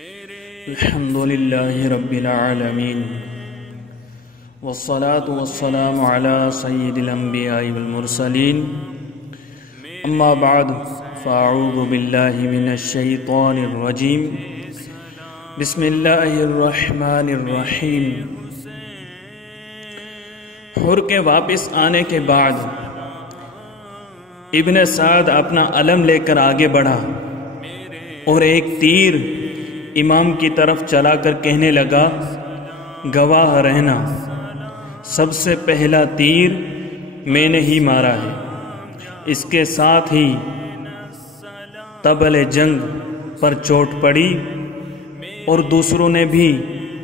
الحمدللہ رب العالمین والصلاة والسلام علی سید الانبیاء والمرسلین اما بعد فاعوذ باللہ من الشیطان الرجیم بسم اللہ الرحمن الرحیم۔ حر کے واپس آنے کے بعد ابن سعد اپنا علم لے کر آگے بڑھا اور ایک تیر امام کی طرف چلا کر کہنے لگا، گواہ رہنا سب سے پہلا تیر میں نے ہی مارا ہے۔ اس کے ساتھ ہی طبل جنگ پر چوٹ پڑی اور دوسروں نے بھی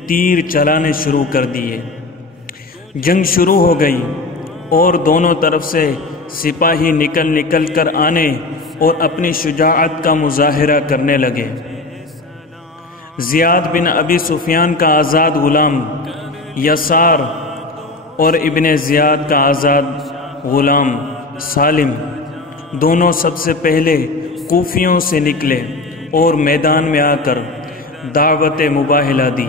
تیر چلانے شروع کر دیے۔ جنگ شروع ہو گئی اور دونوں طرف سے سپاہی نکل کر آنے اور اپنی شجاعت کا مظاہرہ کرنے لگے۔ زیاد بن ابی سفیان کا آزاد غلام یسار اور ابن زیاد کا آزاد غلام سالم دونوں سب سے پہلے کوفیوں سے نکلے اور میدان میں آ کر دعوت مباہلہ دی۔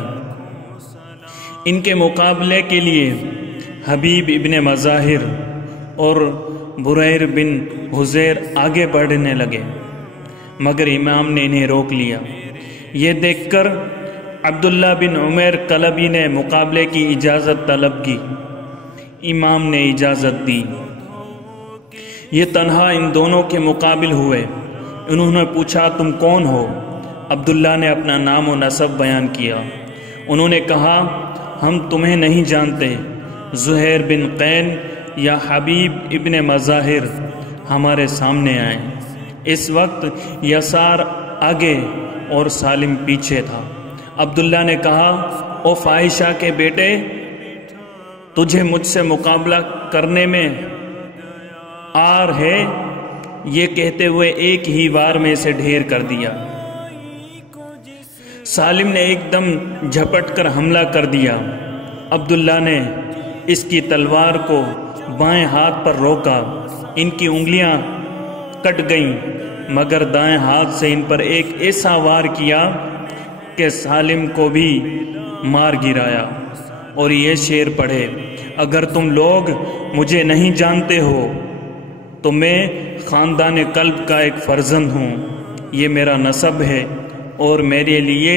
ان کے مقابلے کے لیے حبیب ابن مظاہر اور بریر بن حزیر آگے بڑھنے لگے، مگر امام نے انہیں روک لیا۔ یہ دیکھ کر عبداللہ بن عمیر کلبی نے مقابلے کی اجازت طلب کی۔ امام نے اجازت دی۔ یہ تنہا ان دونوں کے مقابل ہوئے۔ انہوں نے پوچھا، تم کون ہو؟ عبداللہ نے اپنا نام و نسب بیان کیا۔ انہوں نے کہا، ہم تمہیں نہیں جانتے۔ زہیر بن قین یا حبیب ابن مظاہر ہمارے سامنے آئے۔ اس وقت یسار آگے اور سالم پیچھے تھا۔ عبداللہ نے کہا، او فاحشہ کے بیٹے، تجھے مجھ سے مقابلہ کرنے میں عار ہے؟ یہ کہتے ہوئے ایک ہی وار میں اسے ڈھیر کر دیا۔ سالم نے ایک دم جھپٹ کر حملہ کر دیا۔ عبداللہ نے اس کی تلوار کو بائیں ہاتھ پر روکا۔ ان کی انگلیاں کٹ گئیں، مگر دائیں ہاتھ سے ان پر ایک ایسا وار کیا کہ سالم کو بھی مار گرایا اور یہ شعر پڑھے، اگر تم لوگ مجھے نہیں جانتے ہو تو میں خاندان کلب کا ایک فرزند ہوں۔ یہ میرا نسب ہے اور میرے لیے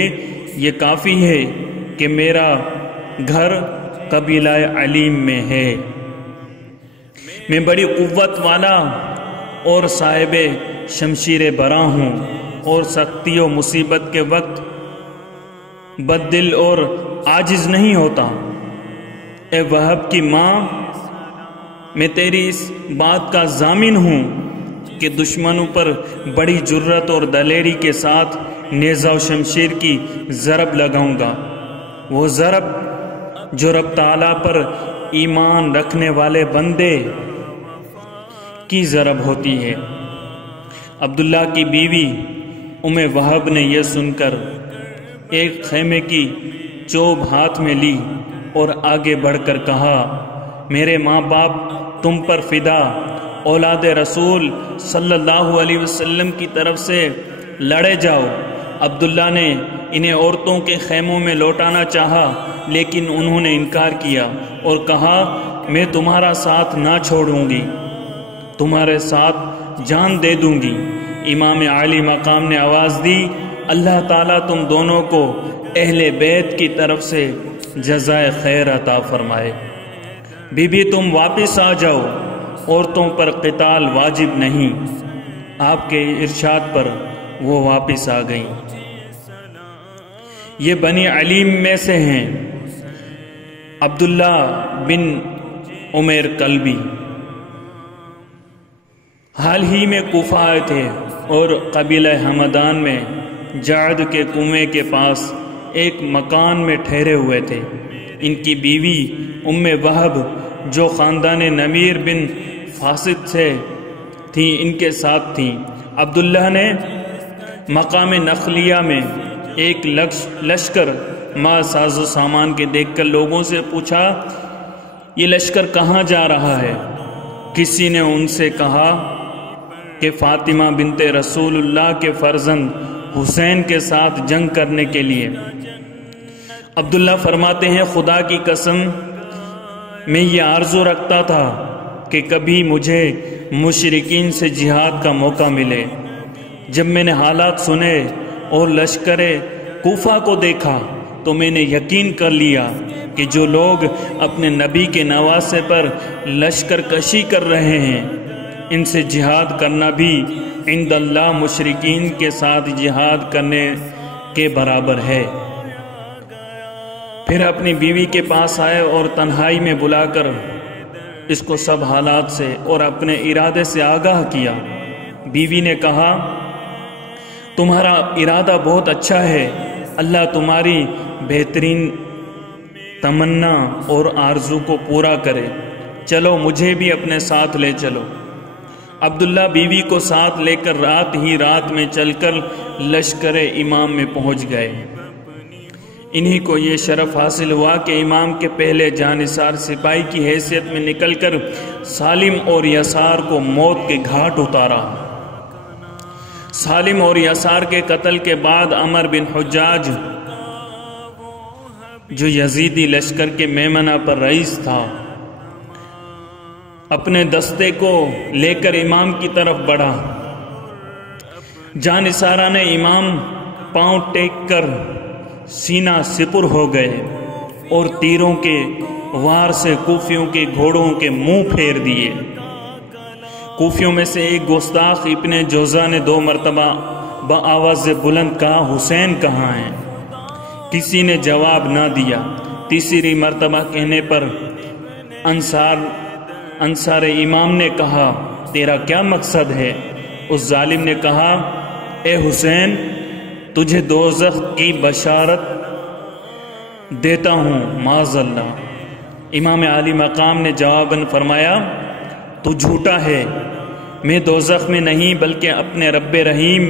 یہ کافی ہے کہ میرا گھر قبیلہ علیم میں ہے۔ میں بڑی قوت والا اور صاحب شمشیر براں ہوں اور سختی و مصیبت کے وقت بد دل اور عاجز نہیں ہوتا۔ اے وہب کی ماں، میں تیری اس بات کا ضامن ہوں کہ دشمنوں پر بڑی جرت اور دلیری کے ساتھ نیزہ و شمشیر کی ضرب لگاؤں گا، وہ ضرب جو رب تعالیٰ پر ایمان رکھنے والے بندے کی ضرب ہوتی ہے۔ عبداللہ کی بیوی ام وہب نے یہ سن کر ایک خیمے کی چوب ہاتھ میں لی اور آگے بڑھ کر کہا، میرے ماں باپ تم پر فدا، اولاد رسول صلی اللہ علیہ وسلم کی طرف سے لڑے جاؤ۔ عبداللہ نے انہیں عورتوں کے خیموں میں لوٹانا چاہا، لیکن انہوں نے انکار کیا اور کہا، میں تمہارا ساتھ نہ چھوڑوں گی، تمہارے ساتھ جان دے دوں گی۔ امام عالی مقام نے آواز دی، اللہ تعالیٰ تم دونوں کو اہل بیت کی طرف سے جزائے خیر عطا فرمائے۔ بی بی تم واپس آ جاؤ، عورتوں پر قتال واجب نہیں۔ آپ کے ارشاد پر وہ واپس آ گئیں۔ یہ بنی علیم میں سے ہیں۔ عبداللہ بن عمیر کلبی حال ہی میں کوفہ آئے تھے اور قبیلہ حمدان میں جعد کے کنویں کے پاس ایک مکان میں ٹھہرے ہوئے تھے۔ ان کی بیوی ام وہب جو خاندان نمیر بن فاسد سے تھی ان کے ساتھ تھیں۔ عبداللہ نے مقام نخلیہ میں ایک لشکر مع ساز و سامان کے دیکھ کر لوگوں سے پوچھا، یہ لشکر کہاں جا رہا ہے؟ کسی نے ان سے کہا کہ فاطمہ بنت رسول اللہ کے فرزند حسین کے ساتھ جنگ کرنے کے لیے۔ عبداللہ فرماتے ہیں خدا کی قسم میں یہ آرزو رکھتا تھا کہ کبھی مجھے مشرکین سے جہاد کا موقع ملے۔ جب میں نے حالات سنے اور لشکر کوفہ کو دیکھا تو میں نے یقین کر لیا کہ جو لوگ اپنے نبی کے نواسے پر لشکر کشی کر رہے ہیں ان سے جہاد کرنا بھی عند اللہ مشرکین کے ساتھ جہاد کرنے کے برابر ہے۔ پھر اپنی بیوی کے پاس آئے اور تنہائی میں بلا کر اس کو سب حالات سے اور اپنے ارادے سے آگاہ کیا۔ بیوی نے کہا تمہارا ارادہ بہت اچھا ہے، اللہ تمہاری بہترین تمنا اور آرزو کو پورا کرے، چلو مجھے بھی اپنے ساتھ لے چلو۔ عبداللہ بیوی کو ساتھ لے کر رات ہی رات میں چل کر لشکر امام میں پہنچ گئے۔ انہی کو یہ شرف حاصل ہوا کہ امام کے پہلے جانثار سپاہی کی حیثیت میں نکل کر سالم اور یسار کو موت کے گھاٹ اتارا۔ سالم اور یسار کے قتل کے بعد عمر بن حجاج جو یزیدی لشکر کے میمنہ پر رئیس تھا اپنے دستے کو لے کر امام کی طرف بڑھا۔ جانثارہ نے امام پاؤں ٹیک کر سینہ سپر ہو گئے اور تیروں کے وار سے کوفیوں کے گھوڑوں کے منہ پھیر دیے۔ کوفیوں میں سے ایک گستاخ ابن جوزہ نے 2 مرتبہ بآواز بلند کہا حسین کہاں ہیں؟ کسی نے جواب نہ دیا۔ تیسری مرتبہ کہنے پر انصار امام نے کہا تیرا کیا مقصد ہے؟ اس ظالم نے کہا اے حسین تجھے دوزخ کی بشارت دیتا ہوں معاذ اللہ۔ امام عالی مقام نے جواباً فرمایا تو جھوٹا ہے، میں دوزخ میں نہیں بلکہ اپنے رب رحیم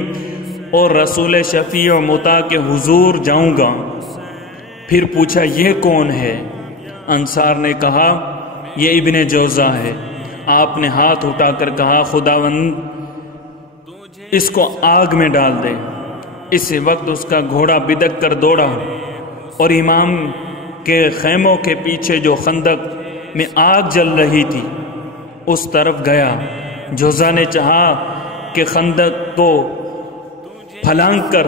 اور رسول شفیع و مطاع کے حضور جاؤں گا۔ پھر پوچھا یہ کون ہے؟ انصار نے کہا یہ ابن جوزہ ہے۔ آپ نے ہاتھ اٹھا کر کہا خداوند اس کو آگ میں ڈال دے۔ اسی وقت اس کا گھوڑا بدک کر دوڑا اور امام کے خیموں کے پیچھے جو خندق میں آگ جل رہی تھی اس طرف گیا۔ جوزہ نے چاہا کہ خندق کو پھلانگ کر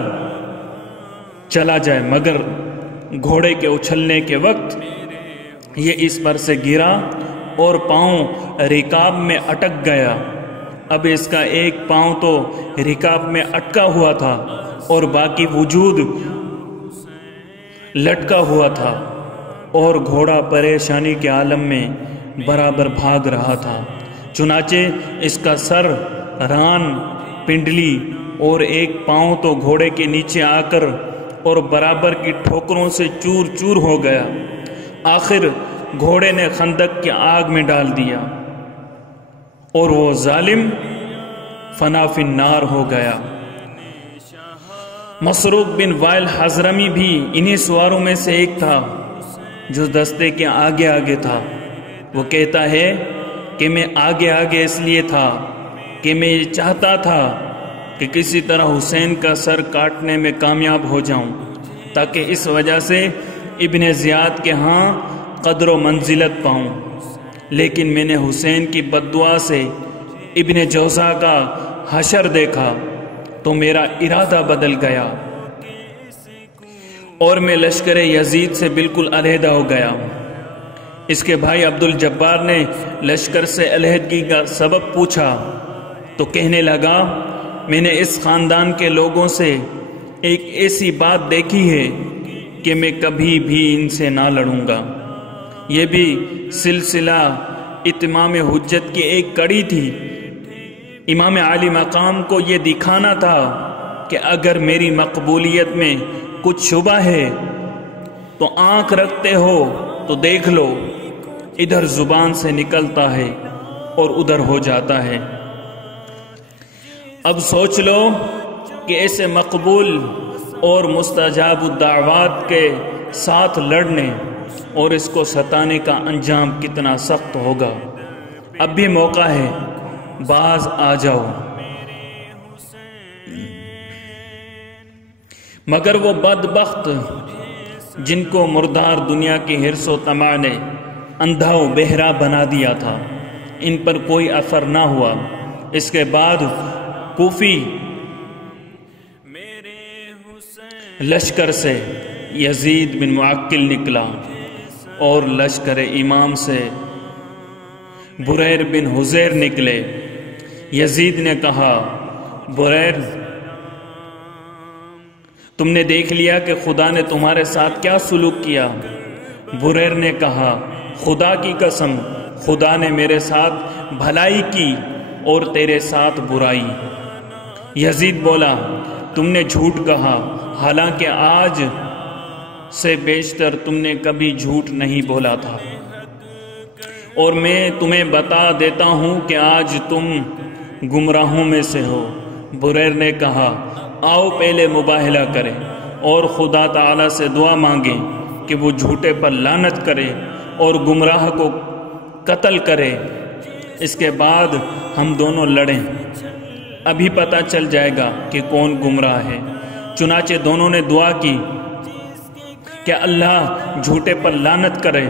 چلا جائے مگر گھوڑے کے اچھلنے کے وقت یہ اس پر سے گرا اور پاؤں رکاب میں اٹک گیا۔ اب اس کا ایک پاؤں تو رکاب میں اٹکا ہوا تھا اور باقی وجود لٹکا ہوا تھا اور گھوڑا پریشانی کے عالم میں برابر بھاگ رہا تھا۔ چنانچہ اس کا سر، ران، پنڈلی اور ایک پاؤں تو گھوڑے کے نیچے آ کر اور برابر کی ٹھوکروں سے چور چور ہو گیا۔ آخر گھوڑے نے خندق کی آگ میں ڈال دیا اور وہ ظالم فنا فی النار ہو گیا۔ مسروق بن وائل حضرمی بھی انہی سواروں میں سے ایک تھا جو دستے کے آگے آگے تھا۔ وہ کہتا ہے کہ میں آگے آگے اس لیے تھا کہ میں یہ چاہتا تھا کہ کسی طرح حسین کا سر کاٹنے میں کامیاب ہو جاؤں تاکہ اس وجہ سے ابن زیاد کے ہاں قدر و منزلت پاؤں، لیکن میں نے حسین کی بددعا سے ابن جوزہ کا حشر دیکھا تو میرا ارادہ بدل گیا اور میں لشکر یزید سے بالکل علیحدہ ہو گیا۔ اس کے بھائی عبد الجبار نے لشکر سے علیحدگی کا سبب پوچھا تو کہنے لگا میں نے اس خاندان کے لوگوں سے ایک ایسی بات دیکھی ہے کہ میں کبھی بھی ان سے نہ لڑوں گا۔ یہ بھی سلسلہ اتمام حجت کی ایک کڑی تھی۔ امام عالی مقام کو یہ دکھانا تھا کہ اگر میری مقبولیت میں کچھ شبہ ہے تو آنکھ رکھتے ہو تو دیکھ لو، ادھر زبان سے نکلتا ہے اور ادھر ہو جاتا ہے۔ اب سوچ لو کہ ایسے مقبول اور مستجاب الدعوات کے ساتھ لڑنے اور اس کو ستانے کا انجام کتنا سخت ہوگا۔ اب بھی موقع ہے، باز آ جاؤ۔ مگر وہ بدبخت جن کو مردار دنیا کی حرص و طمع نے اندھا و بہرا بنا دیا تھا، ان پر کوئی اثر نہ ہوا۔ اس کے بعد کوفی لشکر سے یزید بن معقل نکلا اور لشکر امام سے بریر بن حزیر نکلے۔ یزید نے کہا، بریر، تم نے دیکھ لیا کہ خدا نے تمہارے ساتھ کیا سلوک کیا؟ بریر نے کہا، خدا کی قسم، خدا نے میرے ساتھ بھلائی کی اور تیرے ساتھ برائی۔ یزید بولا، تم نے جھوٹ کہا، حالانکہ آج سے بیشتر تم نے کبھی جھوٹ نہیں بولا تھا، اور میں تمہیں بتا دیتا ہوں کہ آج تم گمراہوں میں سے ہو۔ بریر نے کہا، آؤ پہلے مباہلہ کریں اور خدا تعالی سے دعا مانگیں کہ وہ جھوٹے پر لعنت کرے اور گمراہ کو قتل کرے، اس کے بعد ہم دونوں لڑیں، ابھی پتہ چل جائے گا کہ کون گمراہ ہے۔ چنانچہ دونوں نے دعا کی کہ اللہ جھوٹے پر لعنت کرے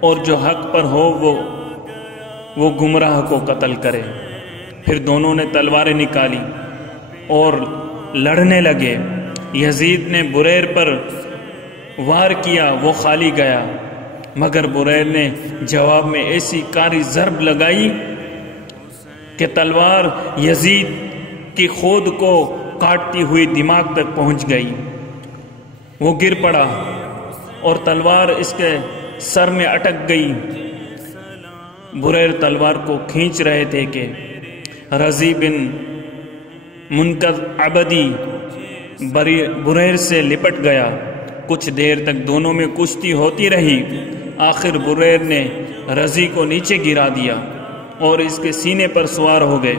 اور جو حق پر ہو وہ گمراہ کو قتل کرے۔ پھر دونوں نے تلواریں نکالی اور لڑنے لگے۔ یزید نے بریر پر وار کیا، وہ خالی گیا، مگر بریر نے جواب میں ایسی کاری ضرب لگائی کہ تلوار یزید کی خود کو کاٹتی ہوئی دماغ تک پہنچ گئی۔ وہ گر پڑا اور تلوار اس کے سر میں اٹک گئی۔ بریر تلوار کو کھینچ رہے تھے کہ رضی بن منقذ عبدی بریر سے لپٹ گیا۔ کچھ دیر تک دونوں میں کشتی ہوتی رہی۔ آخر بریر نے رضی کو نیچے گرا دیا اور اس کے سینے پر سوار ہو گئے۔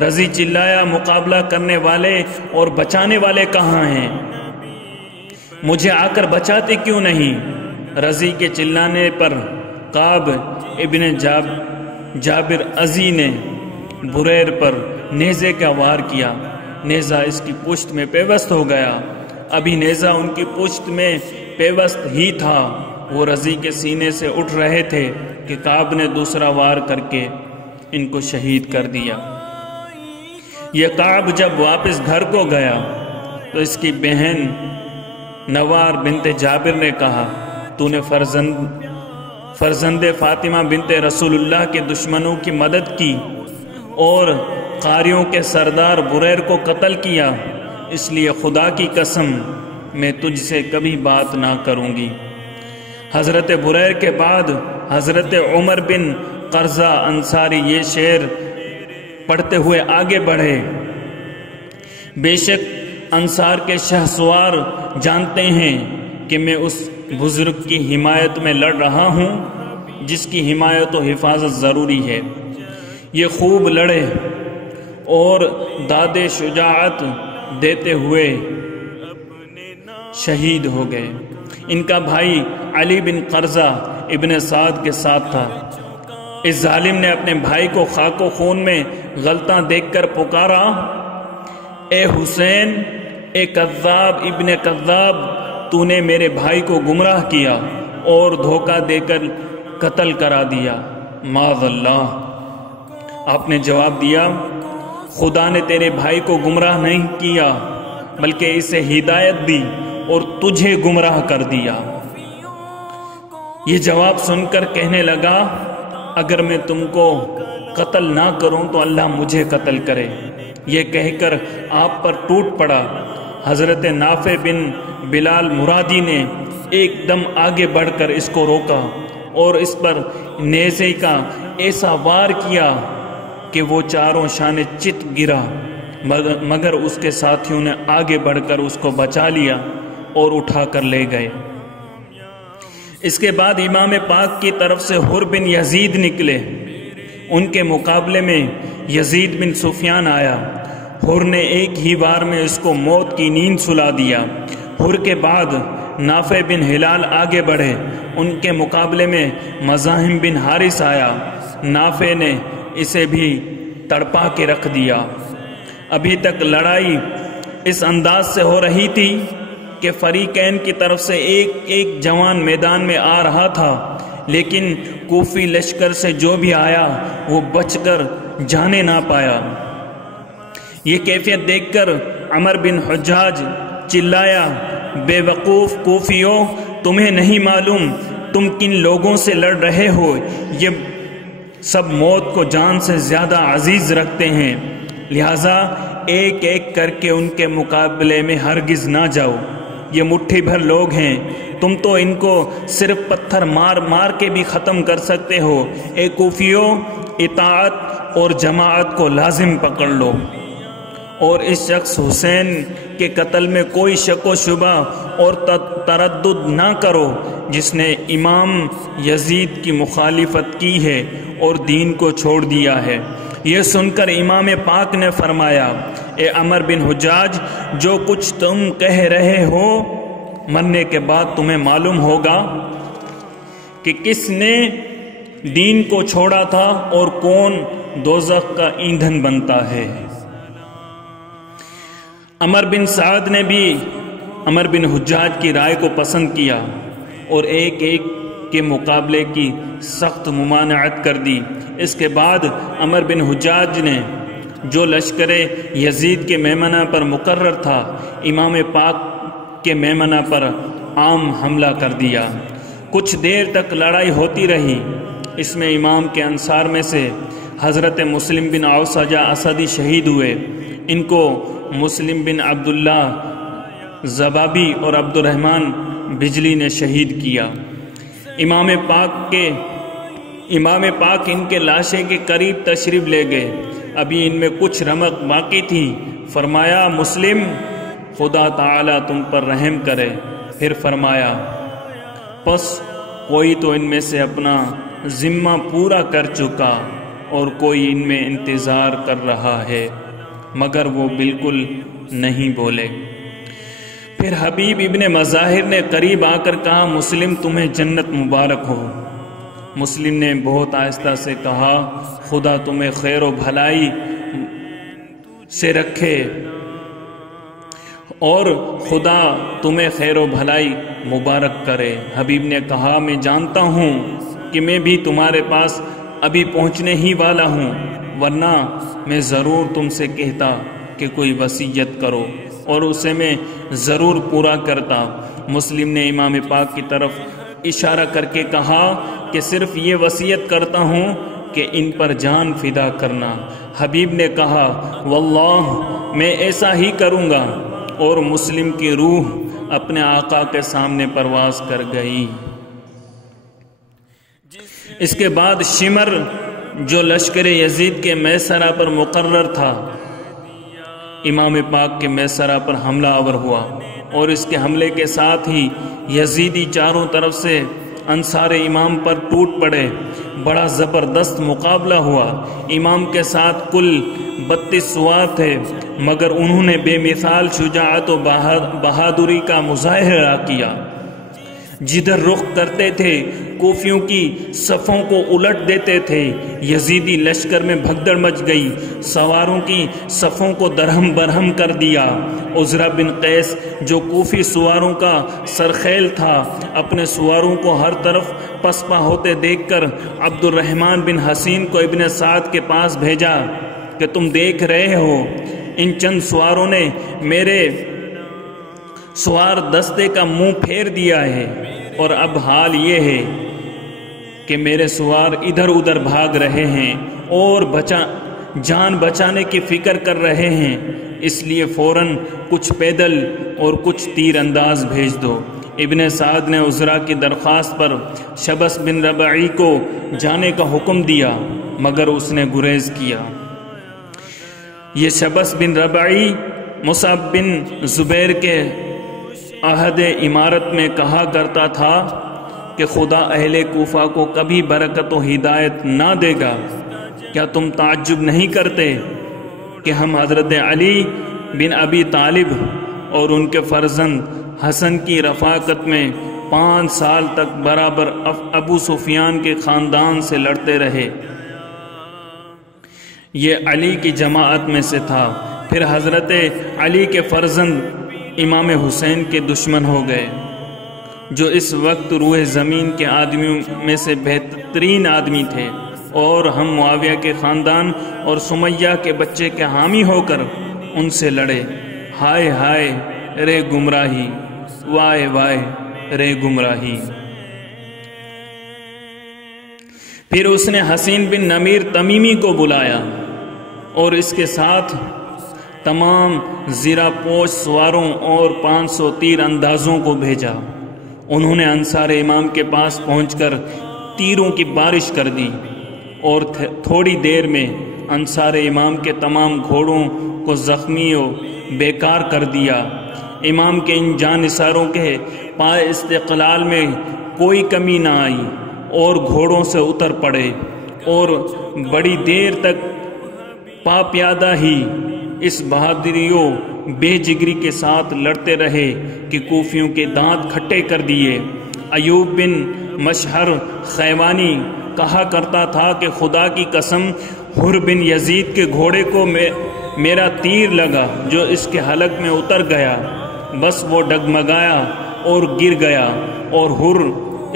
رضی چلایا، مقابلہ کرنے والے اور بچانے والے کہاں ہیں؟ مجھے آ کر بچاتے کیوں نہیں؟ رضی کے چلانے پر کعب ابن جابر ازی نے بریر پر نیزے کا وار کیا۔ نیزہ اس کی پشت میں پیوست ہو گیا۔ ابھی نیزہ ان کی پشت میں پیوست ہی تھا، وہ رضی کے سینے سے اٹھ رہے تھے کہ کعب نے دوسرا وار کر کے ان کو شہید کر دیا۔ یہ کعب جب واپس گھر کو گیا تو اس کی بہن نوار بنت جابر نے کہا، تو نے فرزند فاطمہ بنت رسول اللہ کے دشمنوں کی مدد کی اور قاریوں کے سردار بریر کو قتل کیا، اس لیے خدا کی قسم میں تجھ سے کبھی بات نہ کروں گی۔ حضرت بریر کے بعد حضرت عمر بن قرظہ انصاری یہ شعر پڑھتے ہوئے آگے بڑھے، بے شک انصار کے شہسوار جانتے ہیں کہ میں اس بزرگ کی حمایت میں لڑ رہا ہوں جس کی حمایت و حفاظت ضروری ہے۔ یہ خوب لڑے اور داد شجاعت دیتے ہوئے شہید ہو گئے۔ ان کا بھائی علی بن قرظہ ابن سعد کے ساتھ تھا۔ اس ظالم نے اپنے بھائی کو خاک و خون میں غلطاں دیکھ کر پکارا، اے حسین، اے کذاب ابن کذاب، تو نے میرے بھائی کو گمراہ کیا اور دھوکہ دے کر قتل کرا دیا۔ معاذ اللہ۔ آپ نے جواب دیا، خدا نے تیرے بھائی کو گمراہ نہیں کیا بلکہ اسے ہدایت دی اور تجھے گمراہ کر دیا۔ یہ جواب سن کر کہنے لگا، اگر میں تم کو قتل نہ کروں تو اللہ مجھے قتل کرے۔ یہ کہہ کر آپ پر ٹوٹ پڑا۔ حضرت نافع بن بلال مرادی نے ایک دم آگے بڑھ کر اس کو روکا اور اس پر نیزے کا ایسا وار کیا کہ وہ چاروں شانے چت گرا، مگر اس کے ساتھیوں نے آگے بڑھ کر اس کو بچا لیا اور اٹھا کر لے گئے۔ اس کے بعد امام پاک کی طرف سے حر بن یزید نکلے۔ ان کے مقابلے میں یزید بن سفیان آیا۔ حر نے ایک ہی بار میں اس کو موت کی نیند سلا دیا۔ حر کے بعد نافع بن ہلال آگے بڑھے۔ ان کے مقابلے میں مزاحم بن حارث آیا۔ نافع نے اسے بھی تڑپا کے رکھ دیا۔ ابھی تک لڑائی اس انداز سے ہو رہی تھی کہ فریقین کی طرف سے ایک ایک جوان میدان میں آ رہا تھا، لیکن کوفی لشکر سے جو بھی آیا وہ بچ کر جانے نہ پایا۔ یہ کیفیت دیکھ کر عمر بن حجاج چلایا، بے وقوف کوفیوں، تمہیں نہیں معلوم تم کن لوگوں سے لڑ رہے ہو؟ یہ سب موت کو جان سے زیادہ عزیز رکھتے ہیں، لہٰذا ایک ایک کر کے ان کے مقابلے میں ہرگز نہ جاؤ۔ یہ مٹھی بھر لوگ ہیں، تم تو ان کو صرف پتھر مار مار کے بھی ختم کر سکتے ہو۔ اے کوفیوں، اطاعت اور جماعت کو لازم پکڑ لو، اور اس شخص حسین کے قتل میں کوئی شک و شبہ اور تردد نہ کرو جس نے امام یزید کی مخالفت کی ہے اور دین کو چھوڑ دیا ہے۔ یہ سن کر امام پاک نے فرمایا، اے عمر بن حجاج، جو کچھ تم کہہ رہے ہو مرنے کے بعد تمہیں معلوم ہوگا کہ کس نے دین کو چھوڑا تھا اور کون دوزخ کا ایندھن بنتا ہے۔ عمر بن سعد نے بھی عمر بن حجاج کی رائے کو پسند کیا اور ایک ایک کے مقابلے کی سخت ممانعت کر دی۔ اس کے بعد عمر بن حجاج نے جو لشکر یزید کے میمنہ پر مقرر تھا، امام پاک کے میمنہ پر عام حملہ کر دیا۔ کچھ دیر تک لڑائی ہوتی رہی۔ اس میں امام کے انصار میں سے حضرت مسلم بن اوسجہ اسدی شہید ہوئے۔ ان کو مسلم بن عبداللہ زبابی اور عبد الرحمن بجلی نے شہید کیا۔ امام پاک ان کے لاشیں کے قریب تشریف لے گئے۔ ابھی ان میں کچھ رمق باقی تھی۔ فرمایا، مسلم، خدا تعالیٰ تم پر رحم کرے۔ پھر فرمایا، پس کوئی تو ان میں سے اپنا ذمہ پورا کر چکا اور کوئی ان میں انتظار کر رہا ہے، مگر وہ بالکل نہیں بولے۔ پھر حبیب ابن مظاہر نے قریب آ کر کہا، مسلم، تمہیں جنت مبارک ہو۔ مسلم نے بہت آہستہ سے کہا، خدا تمہیں خیر و بھلائی سے رکھے اور خدا تمہیں خیر و بھلائی مبارک کرے۔ حبیب نے کہا، میں جانتا ہوں کہ میں بھی تمہارے پاس ابھی پہنچنے ہی والا ہوں، ورنہ میں ضرور تم سے کہتا کہ کوئی وصیت کرو اور اسے میں ضرور پورا کرتا۔ مسلم نے امام پاک کی طرف اشارہ کر کے کہا کہ صرف یہ وصیت کرتا ہوں کہ ان پر جان فدا کرنا۔ حبیب نے کہا، واللہ میں ایسا ہی کروں گا، اور مسلم کی روح اپنے آقا کے سامنے پرواز کر گئی۔ اس کے بعد شمر جو لشکر یزید کے میسرہ پر مقرر تھا، امام پاک کے میسرہ پر حملہ آور ہوا، اور اس کے حملے کے ساتھ ہی یزیدی چاروں طرف سے انصار امام پر ٹوٹ پڑے۔ بڑا زبردست مقابلہ ہوا۔ امام کے ساتھ کل 32 سوار تھے، مگر انہوں نے بے مثال شجاعت و بہادری کا مظاہرہ کیا۔ جدھر رخ کرتے تھے کوفیوں کی صفوں کو الٹ دیتے تھے۔ یزیدی لشکر میں بھگدڑ مچ گئی، سواروں کی صفوں کو درہم برہم کر دیا۔ عزرہ بن قیس جو کوفی سواروں کا سرخیل تھا، اپنے سواروں کو ہر طرف پسپا ہوتے دیکھ کر عبد الرحمن بن حسین کو ابن سعد کے پاس بھیجا کہ تم دیکھ رہے ہو، ان چند سواروں نے میرے سوار دستے کا منہ پھیر دیا ہے، اور اب حال یہ ہے کہ میرے سوار ادھر ادھر بھاگ رہے ہیں اور جان بچانے کی فکر کر رہے ہیں، اس لیے فوراً کچھ پیدل اور کچھ تیر انداز بھیج دو۔ ابن سعد نے عزرا کی درخواست پر شبس بن ربعی کو جانے کا حکم دیا، مگر اس نے گریز کیا۔ یہ شبس بن ربعی مصعب بن زبیر کے عہد امارت میں کہا کرتا تھا کہ خدا اہل کوفہ کو کبھی برکت و ہدایت نہ دے گا۔ کیا تم تعجب نہیں کرتے کہ ہم حضرت علی بن ابی طالب اور ان کے فرزند حسن کی رفاقت میں 5 سال تک برابر ابو سفیان کے خاندان سے لڑتے رہے؟ یہ علی کی جماعت میں سے تھا، پھر حضرت علی کے فرزند امام حسین کے دشمن ہو گئے، جو اس وقت روح زمین کے آدمیوں میں سے بہترین آدمی تھے، اور ہم معاویہ کے خاندان اور سمیہ کے بچے کے حامی ہو کر ان سے لڑے۔ ہائے ہائے رے گمراہی، وائے وائے رے گمراہی۔ پھر اس نے حسین بن نمیر تمیمی کو بلایا اور اس کے ساتھ تمام زیرہ پوش سواروں اور 500 تیر اندازوں کو بھیجا۔ انہوں نے انصار امام کے پاس پہنچ کر تیروں کی بارش کر دی، اور تھوڑی دیر میں انصار امام کے تمام گھوڑوں کو زخمی و بیکار کر دیا۔ امام کے ان جانثاروں کے پائے استقلال میں کوئی کمی نہ آئی، اور گھوڑوں سے اتر پڑے، اور بڑی دیر تک پا پیادہ ہی اس بہادری و بے جگری کے ساتھ لڑتے رہے کہ کوفیوں کے دانت کھٹے کر دیے۔ ایوب بن مشہر خیوانی کہا کرتا تھا کہ خدا کی قسم، حر بن یزید کے گھوڑے کو میرا تیر لگا جو اس کے حلق میں اتر گیا، بس وہ ڈگمگایا اور گر گیا، اور حر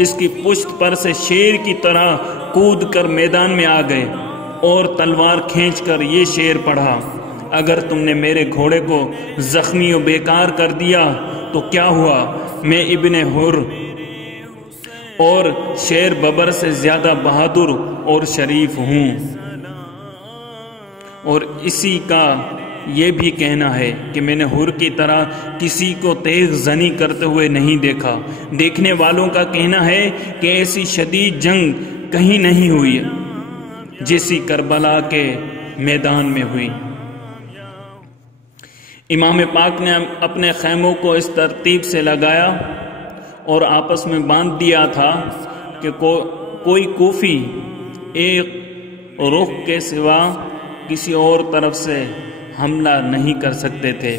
اس کی پشت پر سے شیر کی طرح کود کر میدان میں آ گئے، اور تلوار کھینچ کر یہ شعر پڑھا: اگر تم نے میرے گھوڑے کو زخمی و بیکار کر دیا تو کیا ہوا، میں ابن حر اور شیر ببر سے زیادہ بہادر اور شریف ہوں۔ اور اسی کا یہ بھی کہنا ہے کہ میں نے حر کی طرح کسی کو تیغ زنی کرتے ہوئے نہیں دیکھا۔ دیکھنے والوں کا کہنا ہے کہ ایسی شدید جنگ کہیں نہیں ہوئی جیسی کربلا کے میدان میں ہوئی۔ امام پاک نے اپنے خیموں کو اس ترتیب سے لگایا اور آپس میں باندھ دیا تھا کہ کوئی کوفی ایک رخ کے سوا کسی اور طرف سے حملہ نہیں کر سکتے تھے۔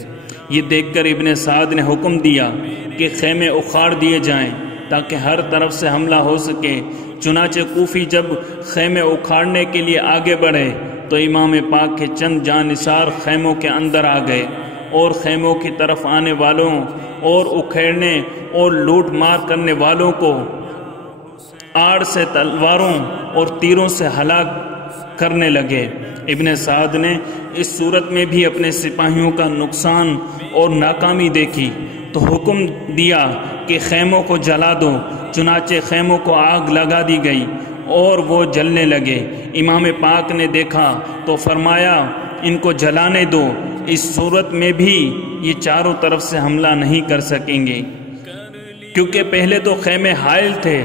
یہ دیکھ کر ابن سعد نے حکم دیا کہ خیمے اکھاڑ دیے جائیں تاکہ ہر طرف سے حملہ ہو سکے۔ چنانچہ کوفی جب خیمے اکھاڑنے کے لیے آگے بڑھے تو امام پاک کے چند جانثار خیموں کے اندر آ گئے، اور خیموں کی طرف آنے والوں اور اکھیڑنے اور لوٹ مار کرنے والوں کو آڑ سے تلواروں اور تیروں سے ہلاک کرنے لگے۔ ابن سعد نے اس صورت میں بھی اپنے سپاہیوں کا نقصان اور ناکامی دیکھی تو حکم دیا کہ خیموں کو جلا دو۔ چنانچہ خیموں کو آگ لگا دی گئی اور وہ جلنے لگے۔ امام پاک نے دیکھا تو فرمایا ان کو جلانے دو، اس صورت میں بھی یہ چاروں طرف سے حملہ نہیں کر سکیں گے، کیونکہ پہلے تو خیمے حائل تھے،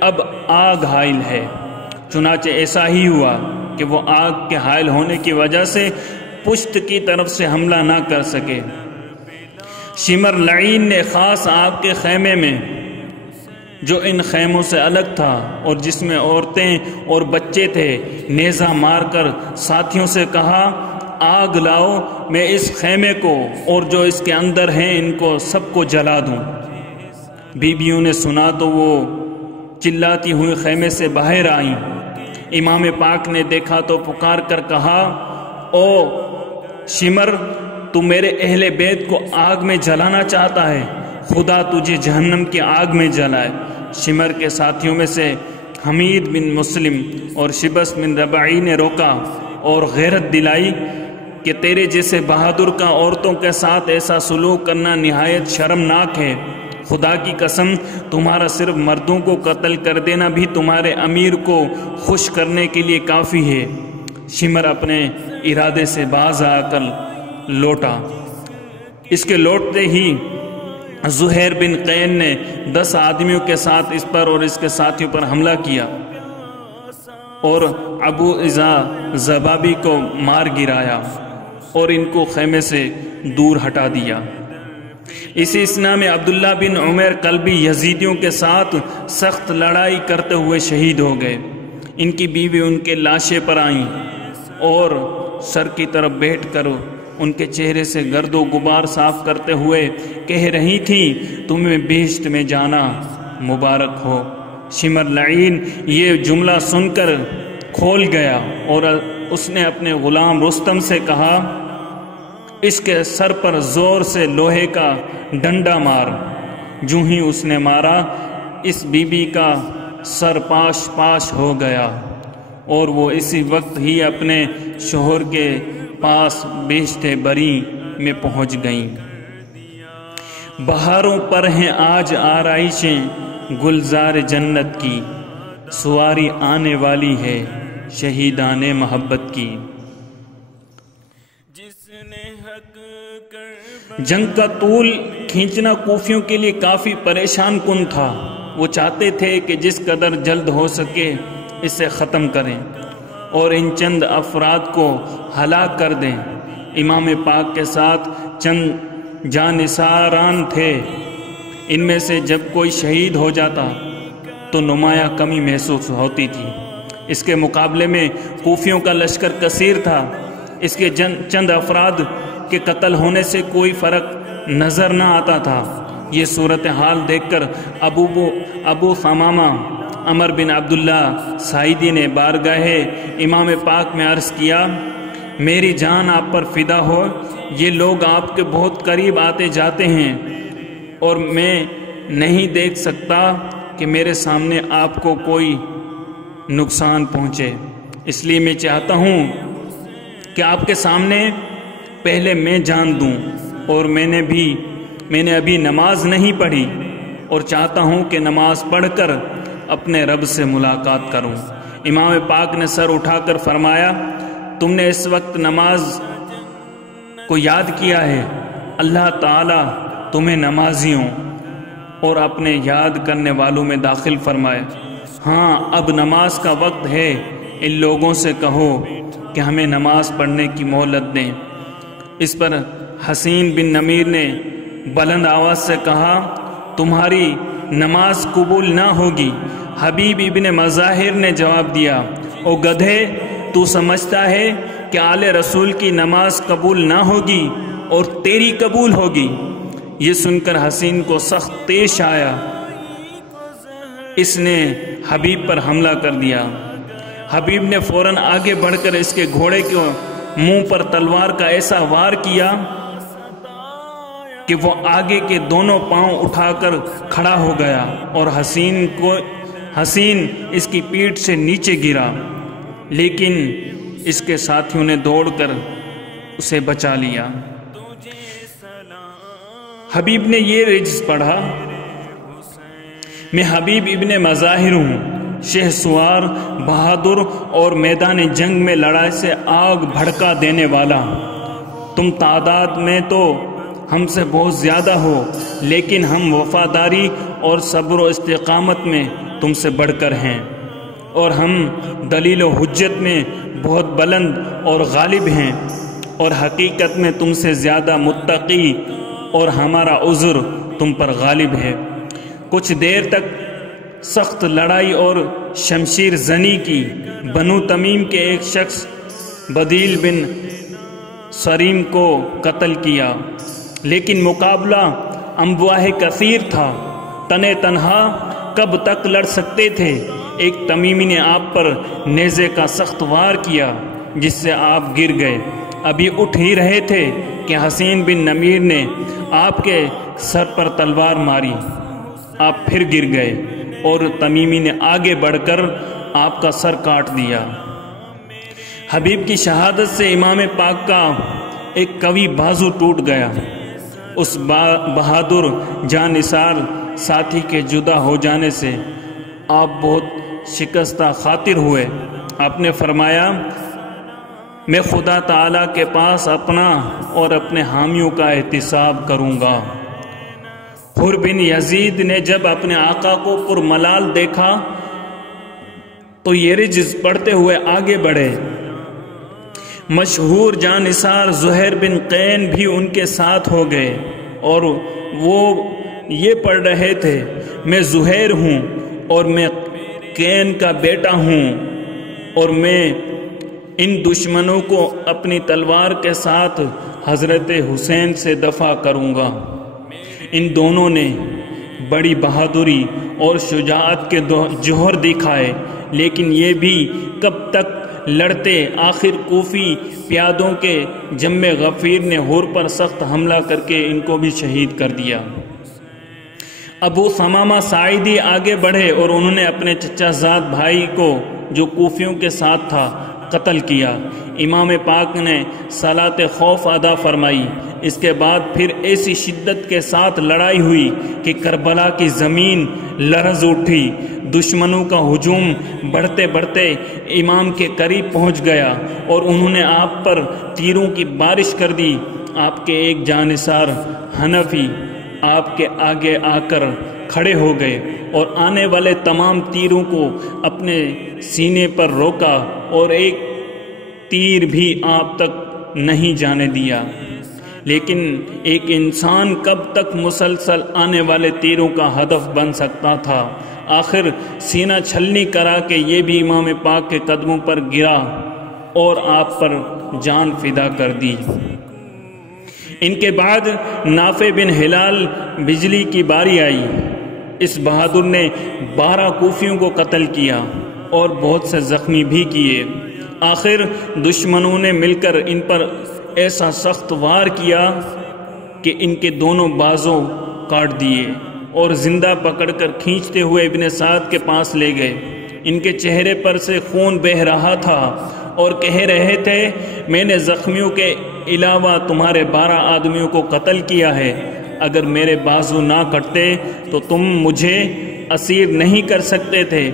اب آگ حائل ہے۔ چنانچہ ایسا ہی ہوا کہ وہ آگ کے حائل ہونے کی وجہ سے پشت کی طرف سے حملہ نہ کر سکے۔ شمر لعین نے خاص آگ کے خیمے میں جو ان خیموں سے الگ تھا اور جس میں عورتیں اور بچے تھے نیزہ مار کر ساتھیوں سے کہا: آگ لاؤ، میں اس خیمے کو اور جو اس کے اندر ہیں ان کو سب کو جلا دوں۔ بیویوں نے سنا تو وہ چلاتی ہوئی خیمے سے باہر آئیں۔ امام پاک نے دیکھا تو پکار کر کہا: او شمر، تو میرے اہل بیت کو آگ میں جلانا چاہتا ہے، خدا تجھے جہنم کی آگ میں جلائے۔ شمر کے ساتھیوں میں سے حمید بن مسلم اور شبس بن ربعی نے روکا اور غیرت دلائی کہ تیرے جیسے بہادر کا عورتوں کے ساتھ ایسا سلوک کرنا نہایت شرمناک ہے۔ خدا کی قسم، تمہارا صرف مردوں کو قتل کر دینا بھی تمہارے امیر کو خوش کرنے کے لیے کافی ہے۔ شمر اپنے ارادے سے باز آ کر لوٹا۔ اس کے لوٹتے ہی زہیر بن قین نے 10 آدمیوں کے ساتھ اس پر اور اس کے ساتھیوں پر حملہ کیا اور ابو عزا زبابی کو مار گرایا اور ان کو خیمے سے دور ہٹا دیا۔ اسی اسنا میں عبداللہ بن عمیر قلبی یزیدیوں کے ساتھ سخت لڑائی کرتے ہوئے شہید ہو گئے۔ ان کی بیوی ان کے لاشیں پر آئیں اور سر کی طرف بیٹھ کر ان کے چہرے سے گرد و غبار صاف کرتے ہوئے کہہ رہی تھیں: تمہیں بہشت میں جانا مبارک ہو۔ شمر لعین یہ جملہ سن کر کھول گیا اور اس نے اپنے غلام رستم سے کہا: اس کے سر پر زور سے لوہے کا ڈنڈا مار۔ جو ہی اس نے مارا اس بی بی کا سر پاش پاش ہو گیا اور وہ اسی وقت ہی اپنے شوہر کے پاس بہشت بری میں پہنچ گئیں۔ بہاروں پر ہیں آج آرائشیں گلزار جنت کی، سواری آنے والی ہے شہیدان محبت کی۔ جنگ کا طول کھینچنا کوفیوں کے لیے کافی پریشان کن تھا۔ وہ چاہتے تھے کہ جس قدر جلد ہو سکے اسے ختم کریں اور ان چند افراد کو ہلاک کر دیں۔ امام پاک کے ساتھ چند جانثاران تھے، ان میں سے جب کوئی شہید ہو جاتا تو نمایاں کمی محسوس ہوتی تھی۔ اس کے مقابلے میں کوفیوں کا لشکر کثیر تھا، اس کے چند افراد کے قتل ہونے سے کوئی فرق نظر نہ آتا تھا۔ یہ صورتحال دیکھ کر ابو ثمامہ عمر بن عبداللہ سعیدی نے بارگاہ امام پاک میں عرض کیا، میری جان آپ پر فدا ہو، یہ لوگ آپ کے بہت قریب آتے جاتے ہیں اور میں نہیں دیکھ سکتا کہ میرے سامنے آپ کو کوئی نقصان پہنچے، اس لیے میں چاہتا ہوں کہ آپ کے سامنے پہلے میں جان دوں، اور میں نے ابھی نماز نہیں پڑھی اور چاہتا ہوں کہ نماز پڑھ کر اپنے رب سے ملاقات کروں۔ امام پاک نے سر اٹھا کر فرمایا، تم نے اس وقت نماز کو یاد کیا ہے، اللہ تعالیٰ تمہیں نمازیوں اور اپنے یاد کرنے والوں میں داخل فرمائے۔ ہاں اب نماز کا وقت ہے، ان لوگوں سے کہو کہ ہمیں نماز پڑھنے کی مہلت دیں۔ اس پر حسین بن نمیر نے بلند آواز سے کہا، تمہاری نماز قبول نہ ہوگی۔ حبیب ابن مظاہر نے جواب دیا، او گدھے، تو سمجھتا ہے کہ آل رسول کی نماز قبول نہ ہوگی اور تیری قبول ہوگی؟ یہ سن کر حسین کو سخت تیش آیا، اس نے حبیب پر حملہ کر دیا۔ حبیب نے فوراً آگے بڑھ کر اس کے گھوڑے کے منہ پر تلوار کا ایسا وار کیا کہ وہ آگے کے دونوں پاؤں اٹھا کر کھڑا ہو گیا اور حسین اس کی پیٹھ سے نیچے گرا، لیکن اس کے ساتھیوں نے دوڑ کر اسے بچا لیا۔ حبیب نے یہ رجز پڑھا، میں حبیب ابن مظاہر ہوں، شہ سوار، بہادر اور میدان جنگ میں لڑائی سے آگ بھڑکا دینے والا۔ تم تعداد میں تو ہم سے بہت زیادہ ہو، لیکن ہم وفاداری اور صبر و استقامت میں تم سے بڑھ کر ہیں، اور ہم دلیل و حجت میں بہت بلند اور غالب ہیں، اور حقیقت میں تم سے زیادہ متقی، اور ہمارا عذر تم پر غالب ہے۔ کچھ دیر تک سخت لڑائی اور شمشیر زنی کی۔ بنو تمیم کے ایک شخص بدیل بن سریم کو قتل کیا، لیکن مقابلہ امواہ کثیر تھا، تنے تنہا کب تک لڑ سکتے تھے۔ ایک تمیمی نے آپ پر نیزے کا سخت وار کیا، جس سے آپ گر گئے۔ ابھی اٹھ ہی رہے تھے کہ حسین بن نمیر نے آپ کے سر پر تلوار ماری، آپ پھر گر گئے اور تمیمی نے آگے بڑھ کر آپ کا سر کاٹ دیا۔ حبیب کی شہادت سے امام پاک کا ایک قوی بازو ٹوٹ گیا۔ اس بہادر جانثار ساتھی کے جدا ہو جانے سے آپ بہت شکستہ خاطر ہوئے۔ آپ نے فرمایا، میں خدا تعالیٰ کے پاس اپنا اور اپنے حامیوں کا احتساب کروں گا۔ حر بن یزید نے جب اپنے آقا کو پرملال دیکھا تو یہ رجز پڑھتے ہوئے آگے بڑھے۔ مشہور جانثار زہیر بن قین بھی ان کے ساتھ ہو گئے اور وہ یہ پڑھ رہے تھے، میں زہیر ہوں اور میں قین کا بیٹا ہوں، اور میں ان دشمنوں کو اپنی تلوار کے ساتھ حضرت حسین سے دفع کروں گا۔ ان دونوں نے بڑی بہادری اور شجاعت کے جوہر دکھائے، لیکن یہ بھی کب تک لڑتے آخر کوفی پیادوں کے جم غفیر نے ہور پر سخت حملہ کر کے ان کو بھی شہید کر دیا۔ ابو ثمامہ ساعدی آگے بڑھے اور انہوں نے اپنے چچا زاد بھائی کو جو کوفیوں کے ساتھ تھا قتل کیا۔ امام پاک نے صلاۃ خوف ادا فرمائی۔ اس کے بعد پھر ایسی شدت کے ساتھ لڑائی ہوئی کہ کربلا کی زمین لرز اٹھی۔ دشمنوں کا ہجوم بڑھتے بڑھتے امام کے قریب پہنچ گیا اور انہوں نے آپ پر تیروں کی بارش کر دی۔ آپ کے ایک جانثار حنفی آپ کے آگے آ کر کھڑے ہو گئے اور آنے والے تمام تیروں کو اپنے سینے پر روکا اور ایک تیر بھی آپ تک نہیں جانے دیا۔ لیکن ایک انسان کب تک مسلسل آنے والے تیروں کا ہدف بن سکتا تھا؟ آخر سینہ چھلنی کرا کے یہ بھی امام پاک کے قدموں پر گرا اور آپ پر جان فدا کر دی۔ ان کے بعد نافع بن ہلال بجلی کی باری آئی۔ اس بہادر نے 12 کوفیوں کو قتل کیا اور بہت سے زخمی بھی کیے۔ آخر دشمنوں نے مل کر ان پر ایسا سخت وار کیا کہ ان کے دونوں بازوں کاٹ دیے اور زندہ پکڑ کر کھینچتے ہوئے ابن سعد کے پاس لے گئے۔ ان کے چہرے پر سے خون بہہ رہا تھا اور کہہ رہے تھے، میں نے زخمیوں کے علاوہ تمہارے 12 آدمیوں کو قتل کیا ہے۔ اگر میرے بازو نہ کٹتے تو تم مجھے اسیر نہیں کر سکتے تھے۔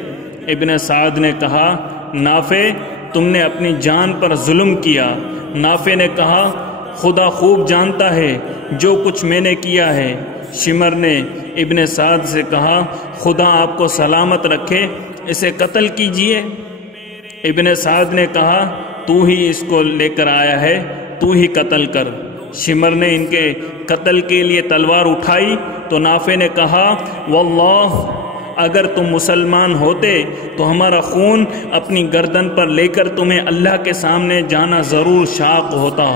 ابن سعد نے کہا، نافع تم نے اپنی جان پر ظلم کیا۔ نافع نے کہا، خدا خوب جانتا ہے جو کچھ میں نے کیا ہے۔ شمر نے ابن سعد سے کہا، خدا آپ کو سلامت رکھے، اسے قتل کیجئے۔ ابن سعد نے کہا، تو ہی اس کو لے کر آیا ہے، تو ہی قتل کر۔ شمر نے ان کے قتل کے لیے تلوار اٹھائی تو نافع نے کہا، واللہ اگر تم مسلمان ہوتے تو ہمارا خون اپنی گردن پر لے کر تمہیں اللہ کے سامنے جانا ضرور شاق ہوتا۔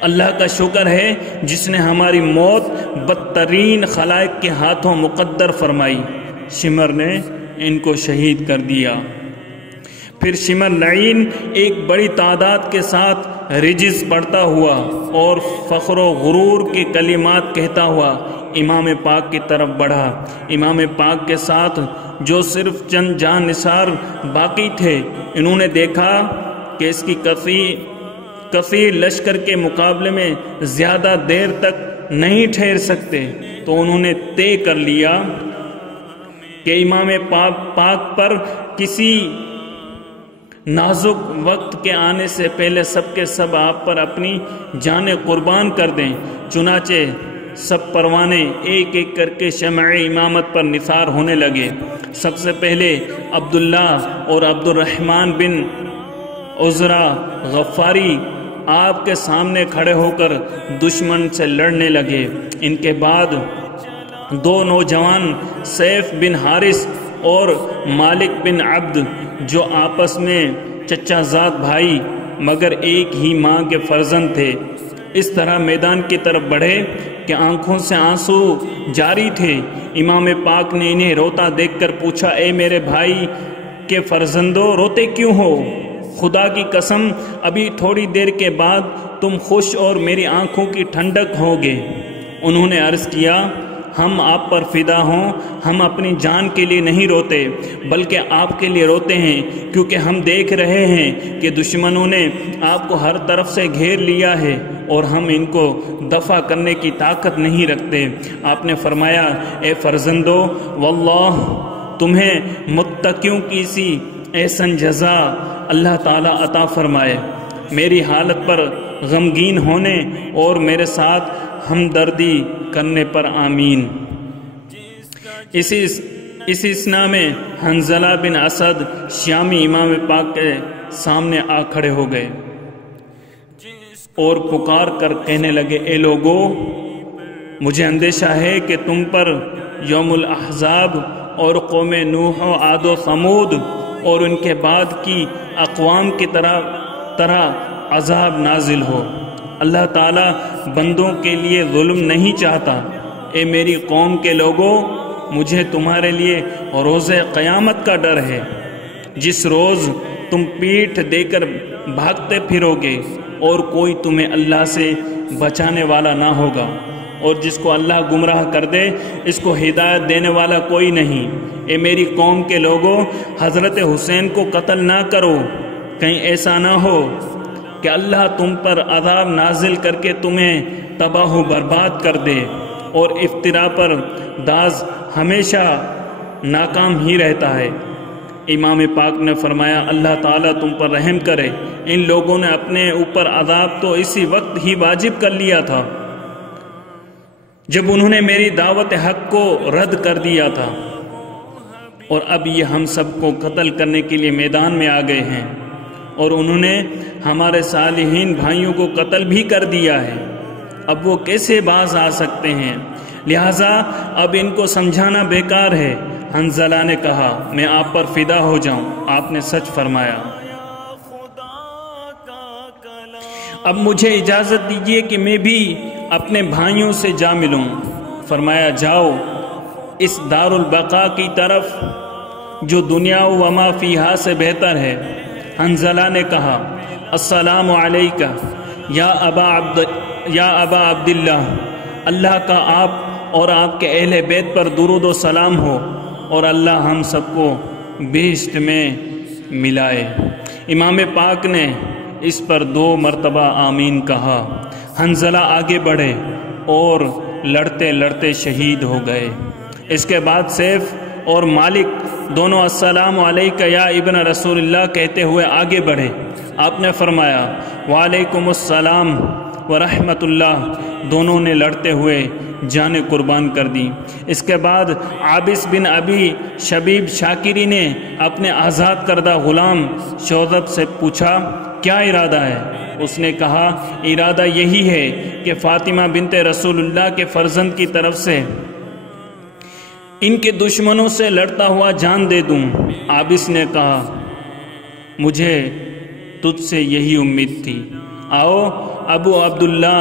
اللہ کا شکر ہے جس نے ہماری موت بدترین خلائق کے ہاتھوں مقدر فرمائی۔ شمر نے ان کو شہید کر دیا۔ پھر شمر لعین ایک بڑی تعداد کے ساتھ رجز پڑھتا ہوا اور فخر و غرور کے کلمات کہتا ہوا امام پاک کی طرف بڑھا۔ امام پاک کے ساتھ جو صرف چند جان نثار باقی تھے، انہوں نے دیکھا کہ اس کی کثیر لشکر کے مقابلے میں زیادہ دیر تک نہیں ٹھہر سکتے، تو انہوں نے طے کر لیا کہ امام پاک پر کسی نازک وقت کے آنے سے پہلے سب کے سب آپ پر اپنی جانیں قربان کر دیں۔ چنانچہ سب پروانے ایک ایک کر کے شمع امامت پر نثار ہونے لگے۔ سب سے پہلے عبداللہ اور عبد الرحمن بن عزرہ غفاری آپ کے سامنے کھڑے ہو کر دشمن سے لڑنے لگے۔ ان کے بعد 2 نوجوان سیف بن حارث اور مالک بن عبد جو آپس میں چچا زاد بھائی مگر ایک ہی ماں کے فرزند تھے، اس طرح میدان کی طرف بڑھے کہ آنکھوں سے آنسو جاری تھے۔ امام پاک نے انہیں روتا دیکھ کر پوچھا، اے میرے بھائی کے فرزندوں، روتے کیوں ہو؟ خدا کی قسم ابھی تھوڑی دیر کے بعد تم خوش اور میری آنکھوں کی ٹھنڈک ہوگے۔ انہوں نے عرض کیا، ہم آپ پر فدا ہوں، ہم اپنی جان کے لیے نہیں روتے بلکہ آپ کے لیے روتے ہیں، کیونکہ ہم دیکھ رہے ہیں کہ دشمنوں نے آپ کو ہر طرف سے گھیر لیا ہے اور ہم ان کو دفع کرنے کی طاقت نہیں رکھتے۔ آپ نے فرمایا، اے فرزندو، واللہ تمہیں متقیوں کی سی احسن جزا اللہ تعالیٰ عطا فرمائے۔ میری حالت پر غمگین ہونے اور میرے ساتھ ہمدردی کرنے پر آمین۔ اسی اسنا میں حنظلہ بن اسد شامی امام پاک کے سامنے آ کھڑے ہو گئے اور پکار کر کہنے لگے، اے لوگو، مجھے اندیشہ ہے کہ تم پر یوم الاحزاب اور قوم نوح و عاد و ثمود اور ان کے بعد کی اقوام کی طرح عذاب نازل ہو۔ اللہ تعالیٰ بندوں کے لیے ظلم نہیں چاہتا۔ اے میری قوم کے لوگوں، مجھے تمہارے لیے روز قیامت کا ڈر ہے، جس روز تم پیٹھ دے کر بھاگتے پھرو گے اور کوئی تمہیں اللہ سے بچانے والا نہ ہوگا، اور جس کو اللہ گمراہ کر دے اس کو ہدایت دینے والا کوئی نہیں۔ اے میری قوم کے لوگوں، حضرت حسین کو قتل نہ کرو، کہیں ایسا نہ ہو کہ اللہ تم پر عذاب نازل کر کے تمہیں تباہ و برباد کر دے، اور افتراء پر داز ہمیشہ ناکام ہی رہتا ہے۔ امام پاک نے فرمایا اللہ تعالیٰ تم پر رحم کرے، ان لوگوں نے اپنے اوپر عذاب تو اسی وقت ہی واجب کر لیا تھا جب انہوں نے میری دعوت حق کو رد کر دیا تھا، اور اب یہ ہم سب کو قتل کرنے کے لیے میدان میں آ گئے ہیں، اور انہوں نے ہمارے صالحین بھائیوں کو قتل بھی کر دیا ہے، اب وہ کیسے باز آ سکتے ہیں؟ لہٰذا اب ان کو سمجھانا بیکار ہے۔ حنظلہ نے کہا میں آپ پر فدا ہو جاؤں، آپ نے سچ فرمایا۔ اب مجھے اجازت دیجیے کہ میں بھی اپنے بھائیوں سے جا ملوں۔ فرمایا جاؤ اس دار البقاء کی طرف جو دنیا و ما فیہا سے بہتر ہے۔ حنظلہ نے کہا السلام علیکہ یا ابا عبداللہ، اللہ کا آپ اور آپ کے اہل بیت پر درود و سلام ہو، اور اللہ ہم سب کو بہشت میں ملائے۔ امام پاک نے اس پر 2 مرتبہ آمین کہا۔ حنظلہ آگے بڑھے اور لڑتے لڑتے شہید ہو گئے۔ اس کے بعد سیف اور مالک دونوں السلام علیکہ یا ابن رسول اللہ کہتے ہوئے آگے بڑھے۔ آپ نے فرمایا وعلیکم السلام ورحمۃ اللہ، دونوں نے لڑتے ہوئے جانیں قربان کر دی۔ اس کے بعد عابس بن ابی شبیب شاکری نے اپنے آزاد کردہ غلام شوذب سے پوچھا کیا ارادہ ہے؟ اس نے کہا ارادہ یہی ہے کہ فاطمہ بنت رسول اللہ کے فرزند کی طرف سے ان کے دشمنوں سے لڑتا ہوا جان دے دوں۔ عابس نے کہا مجھے تجھ سے یہی امید تھی، آؤ ابو عبداللہ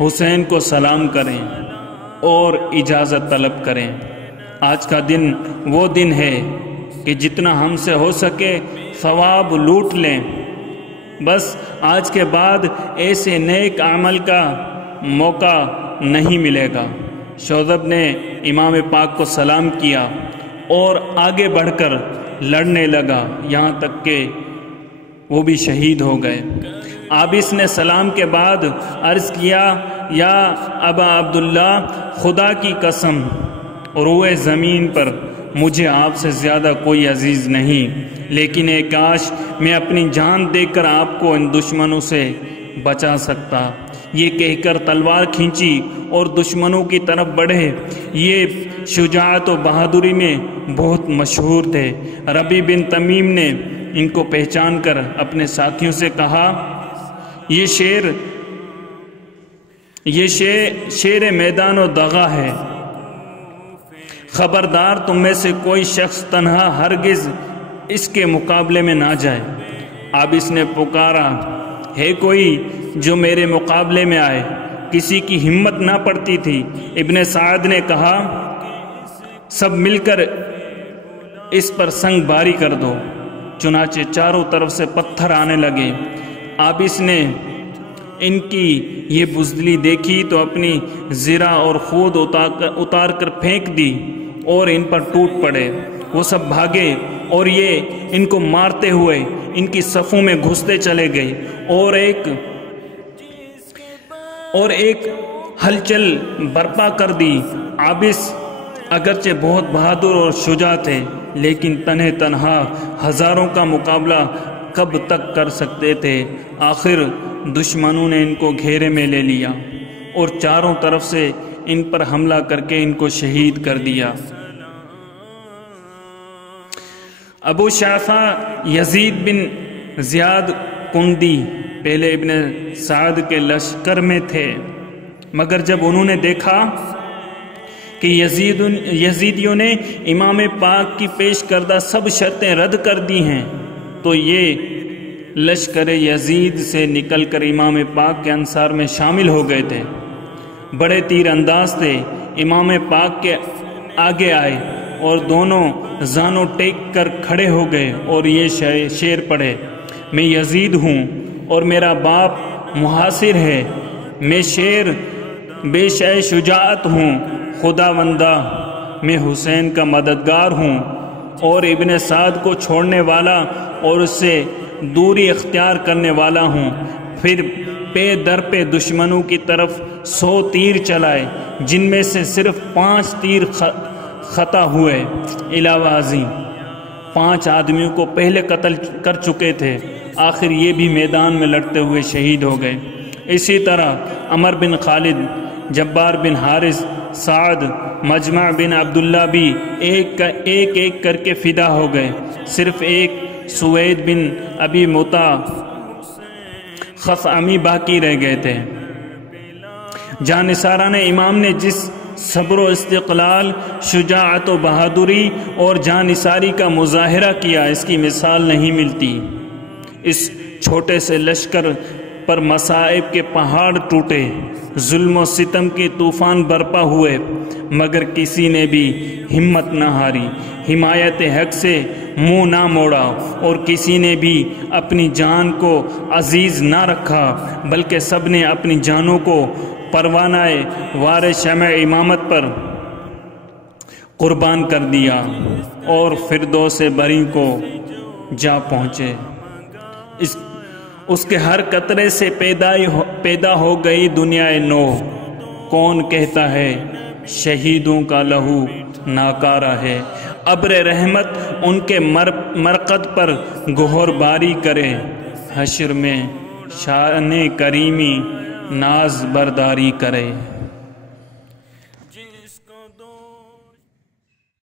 حسین کو سلام کریں اور اجازت طلب کریں۔ آج کا دن وہ دن ہے کہ جتنا ہم سے ہو سکے ثواب لوٹ لیں، بس آج کے بعد ایسے نیک عمل کا موقع نہیں ملے گا۔ شوذب نے امام پاک کو سلام کیا اور آگے بڑھ کر لڑنے لگا، یہاں تک کہ وہ بھی شہید ہو گئے۔ عابس نے سلام کے بعد عرض کیا یا ابا عبداللہ، خدا کی قسم روئے زمین پر مجھے آپ سے زیادہ کوئی عزیز نہیں، لیکن اے کاش میں اپنی جان دے کر آپ کو ان دشمنوں سے بچا سکتا۔ یہ کہہ کر تلوار کھینچی اور دشمنوں کی طرف بڑھے۔ یہ شجاعت و بہادری میں بہت مشہور تھے۔ ربی بن تمیم نے ان کو پہچان کر اپنے ساتھیوں سے کہا یہ شیر میدان و دغا ہے، خبردار تم میں سے کوئی شخص تنہا ہرگز اس کے مقابلے میں نہ جائے۔ عابس نے پکارا ہے کوئی جو میرے مقابلے میں آئے؟ کسی کی ہمت نہ پڑتی تھی۔ ابن سعد نے کہا سب مل کر اس پر سنگ باری کر دو۔ چنانچہ چاروں طرف سے پتھر آنے لگے۔ عابس نے ان کی یہ بزدلی دیکھی تو اپنی زرہ اور خود اتار کر پھینک دی اور ان پر ٹوٹ پڑے۔ وہ سب بھاگے اور یہ ان کو مارتے ہوئے ان کی صفوں میں گھستے چلے گئے اور ایک ہلچل برپا کر دی۔ عابس اگرچہ بہت بہادر اور شجاع تھے، لیکن تنہا ہزاروں کا مقابلہ کب تک کر سکتے تھے؟ آخر دشمنوں نے ان کو گھیرے میں لے لیا اور چاروں طرف سے ان پر حملہ کر کے ان کو شہید کر دیا۔ ابو شعفہ یزید بن زیاد کندی پہلے ابن سعد کے لشکر میں تھے، مگر جب انہوں نے دیکھا کہ یزیدیوں نے امام پاک کی پیش کردہ سب شرطیں رد کر دی ہیں تو یہ لشکر یزید سے نکل کر امام پاک کے انصار میں شامل ہو گئے تھے۔ بڑے تیر انداز تھے، امام پاک کے آگے آئے اور دونوں زانوں ٹیک کر کھڑے ہو گئے اور یہ شعر پڑھے: میں یزید ہوں اور میرا باپ محاصر ہے، میں شیر بے شے شجاعت ہوں، خدا وندہ میں حسین کا مددگار ہوں اور ابن سعد کو چھوڑنے والا اور اس سے دوری اختیار کرنے والا ہوں۔ پھر پے در پہ دشمنوں کی طرف 100 تیر چلائے، جن میں سے صرف 5 تیر خطا ہوئے۔ علاوہ ازیں 5 آدمیوں کو پہلے قتل کر چکے تھے، آخر یہ بھی میدان میں لڑتے ہوئے شہید ہو گئے۔ اسی طرح عمر بن خالد، جبار بن حارث، سعد، مجمع بن عبداللہ بھی ایک ایک کر کے فدا ہو گئے۔ صرف ایک سوید بن ابی مطع خثعمی باقی رہ گئے تھے۔ جانثارانہ امام نے جس صبر و استقلال، شجاعت و بہادری اور جانثاری کا مظاہرہ کیا، اس کی مثال نہیں ملتی۔ اس چھوٹے سے لشکر پر مصائب کے پہاڑ ٹوٹے، ظلم و ستم کے طوفان برپا ہوئے، مگر کسی نے بھی ہمت نہ ہاری، حمایت حق سے منہ نہ موڑا، اور کسی نے بھی اپنی جان کو عزیز نہ رکھا، بلکہ سب نے اپنی جانوں کو پروانہ وار شمع امامت پر قربان کر دیا اور فردوس بری کو جا پہنچے۔ اس کے ہر قطرے سے پیدا ہو گئی دنیا نو۔ کون کہتا ہے شہیدوں کا لہو ناکارہ ہے، ابر رحمت ان کے مرقد پر گہر باری کرے، حشر میں شان کریمی ناز برداری کرے۔